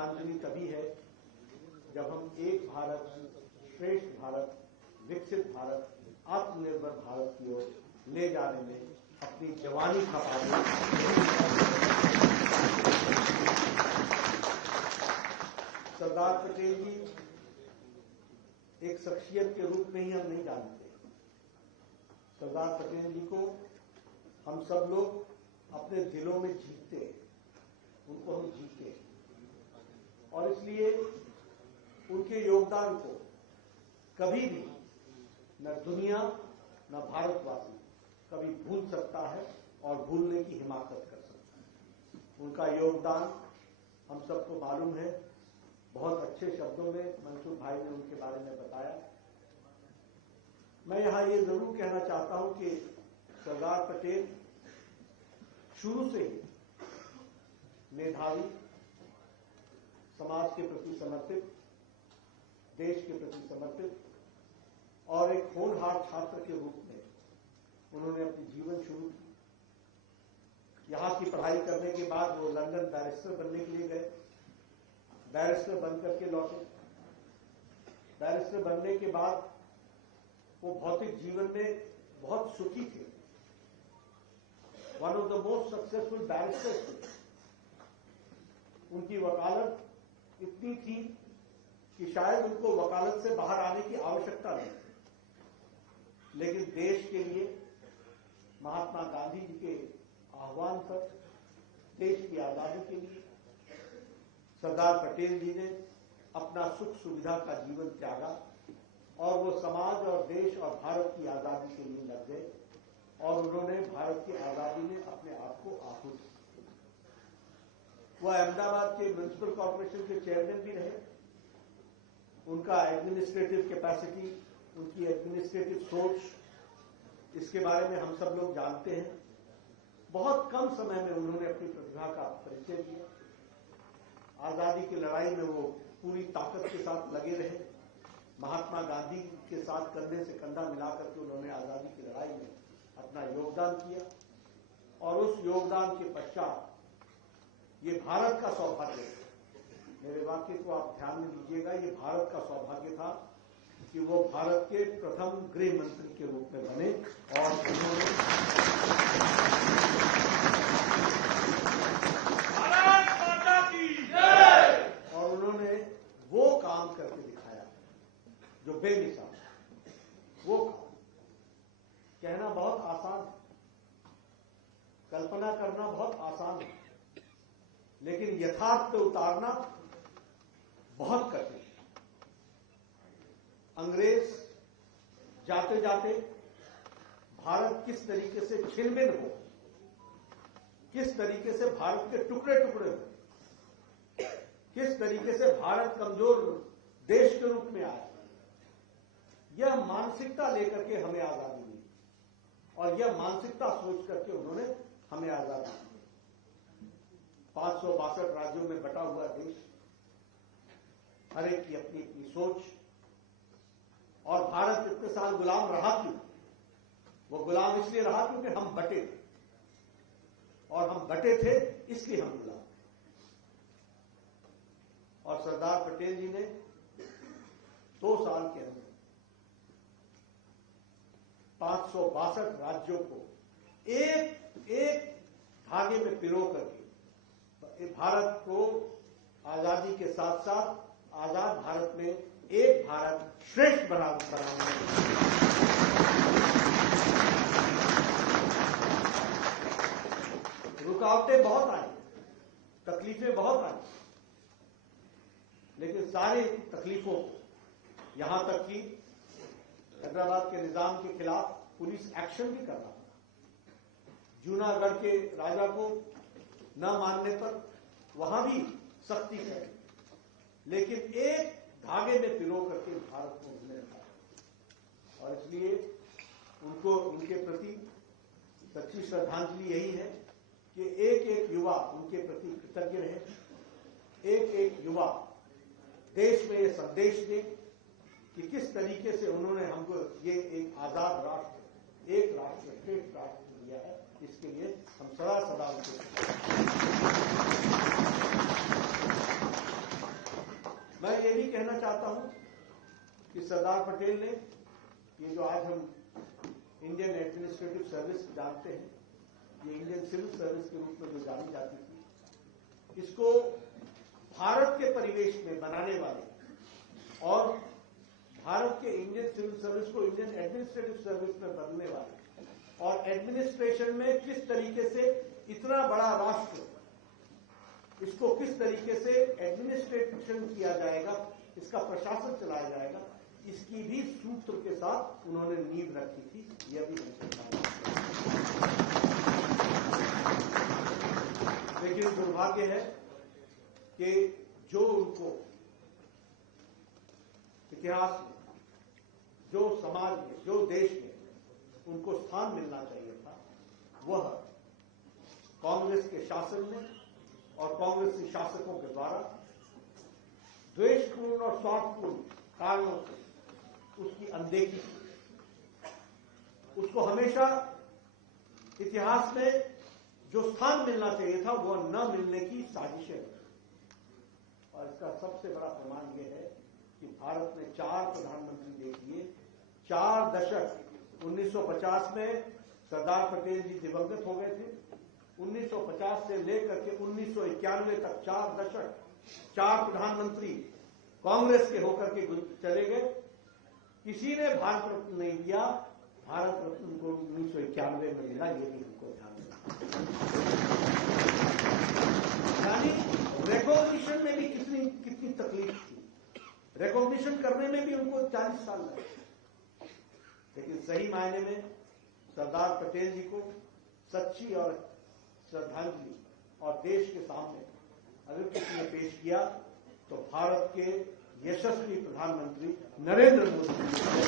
श्रद्धांजलि तभी है जब हम एक भारत श्रेष्ठ भारत, विकसित भारत, आत्मनिर्भर भारत की ओर ले जाने में अपनी जवानी खपा दें। सरदार पटेल जी एक शख्सियत के रूप में ही हम नहीं जानते। सरदार पटेल जी को हम सब लोग अपने दिलों में जीते हैं, उनको हम जीते हैं, और इसलिए उनके योगदान को कभी भी न दुनिया न भारतवासी कभी भूल सकता है और भूलने की हिमाकत कर सकता है। उनका योगदान हम सबको मालूम है। बहुत अच्छे शब्दों में मंसूर भाई ने उनके बारे में बताया। मैं यहां ये जरूर कहना चाहता हूं कि सरदार पटेल शुरू से ही मेधावी, समाज के प्रति समर्पित, देश के प्रति समर्पित और एक होनहार छात्र के रूप में उन्होंने अपनी जीवन शुरू की। यहां की पढ़ाई करने के बाद वो लंदन बैरिस्टर बनने के लिए गए। बैरिस्टर बन करके लौटे। बैरिस्टर बनने के बाद वो भौतिक जीवन में बहुत सुखी थे। One of the most successful barrister's थे। उनकी वकालत इतनी थी कि शायद उनको वकालत से बाहर आने की आवश्यकता नहीं, लेकिन देश के लिए, महात्मा गांधी जी के आह्वान पर, देश की आजादी के लिए सरदार पटेल जी ने अपना सुख सुविधा का जीवन त्यागा और वो समाज और देश और भारत की आजादी के लिए लग गए और उन्होंने भारत की आजादी में अपने आप को आहुति दी। वो अहमदाबाद के म्युनिसिपल कॉर्पोरेशन के चेयरमैन भी रहे। उनका एडमिनिस्ट्रेटिव कैपेसिटी, उनकी एडमिनिस्ट्रेटिव सोच, इसके बारे में हम सब लोग जानते हैं। बहुत कम समय में उन्होंने अपनी प्रतिभा का परिचय दिया। आजादी की लड़ाई में वो पूरी ताकत के साथ लगे रहे। महात्मा गांधी के साथ कंधे से कंधा मिलाकर के उन्होंने आजादी की लड़ाई में अपना योगदान किया और उस योगदान के पश्चात ये भारत का सौभाग्य, मेरे वाक्य को आप ध्यान में लीजिएगा, ये भारत का सौभाग्य था कि वो भारत के प्रथम गृह मंत्री के रूप में बने और उन्होंने वो काम करके दिखाया जो बेमिसाल। वो काम कहना बहुत आसान है, कल्पना करना बहुत आसान है, लेकिन यथार्थ पे उतारना बहुत कठिन है। अंग्रेज जाते जाते भारत किस तरीके से छिन्न-भिन्न हो, किस तरीके से भारत के टुकड़े टुकड़े हो, किस तरीके से भारत कमजोर देश के रूप में आया, यह मानसिकता लेकर के हमें आजादी दी और यह मानसिकता सोच करके उन्होंने हमें आजादी दी। 562 राज्यों में बटा हुआ देश, हर एक की अपनी अपनी सोच, और भारत इतने साल गुलाम रहा क्यों? वो गुलाम इसलिए रहा क्योंकि हम बटे थे, और हम बटे थे इसलिए हम गुलाम। और सरदार पटेल जी ने 2 साल के अंदर 562 राज्यों को एक एक धागे में पिरो करके भारत को आजादी के साथ साथ आजाद भारत में एक भारत श्रेष्ठ बनाने। रुकावटें बहुत आई, तकलीफें बहुत आई, लेकिन सारी तकलीफों को, यहां तक कि हैदराबाद के निजाम के खिलाफ पुलिस एक्शन भी करना पड़ा। जूनागढ़ के राजा को न मानने पर वहां भी सख्ती करी, लेकिन एक धागे में पिरो करके भारत को उन्होंने रखा। और इसलिए उनको, उनके प्रति सच्ची श्रद्धांजलि यही है कि एक एक युवा उनके प्रति कृतज्ञ रहे। एक एक युवा देश में ये संदेश दे कि किस तरीके से उन्होंने हमको ये एक आजाद राष्ट्र, एक राष्ट्र श्रेष्ठ राष्ट्र दिया है। इसके लिए हम सदा सदा उनको चाहता हूं कि सरदार पटेल ने ये जो आज हम इंडियन एडमिनिस्ट्रेटिव सर्विस जानते हैं, ये इंडियन सिविल सर्विस के रूप में जो जानी जाती थी, इसको भारत के परिवेश में बनाने वाले और भारत के इंडियन सिविल सर्विस को इंडियन एडमिनिस्ट्रेटिव सर्विस में बदलने वाले और एडमिनिस्ट्रेशन में किस तरीके से इतना बड़ा राष्ट्र, इसको किस तरीके से एडमिनिस्ट्रेशन किया जाएगा, इसका प्रशासन चलाया जाएगा, इसकी भी सूत्र के साथ उन्होंने नींव रखी थी। यह भी लेकिन दुर्भाग्य है कि जो उनको इतिहास में, जो समाज में, जो देश में उनको स्थान मिलना चाहिए था, वह कांग्रेस के शासन में और कांग्रेसी शासकों के द्वारा द्वेषपूर्ण और स्वार्थपूर्ण कारणों से उसकी अनदेखी, उसको हमेशा इतिहास में जो स्थान मिलना चाहिए था वह न मिलने की साजिशें। और इसका सबसे बड़ा प्रमाण यह है कि भारत ने 4 प्रधानमंत्री देखिए, 4 दशक, 1950 में सरदार पटेल जी दिवंगत हो गए थे, 1950 से लेकर के 1991 तक 4 दशक 4 प्रधानमंत्री कांग्रेस के होकर के चले गए। किसी ने भारत रत्न नहीं दिया, भारत रत्न को 1991 में मिला, ये भी हमको ध्यान देना। यानी रिकॉग्निशन में भी कितनी तकलीफ थी, रिकॉग्निशन करने में भी उनको 40 साल लगे। लेकिन सही मायने में सरदार पटेल जी को सच्ची और श्रद्धांजलि और देश के सामने अगर किसी ने पेश किया तो भारत के यशस्वी प्रधानमंत्री नरेंद्र मोदी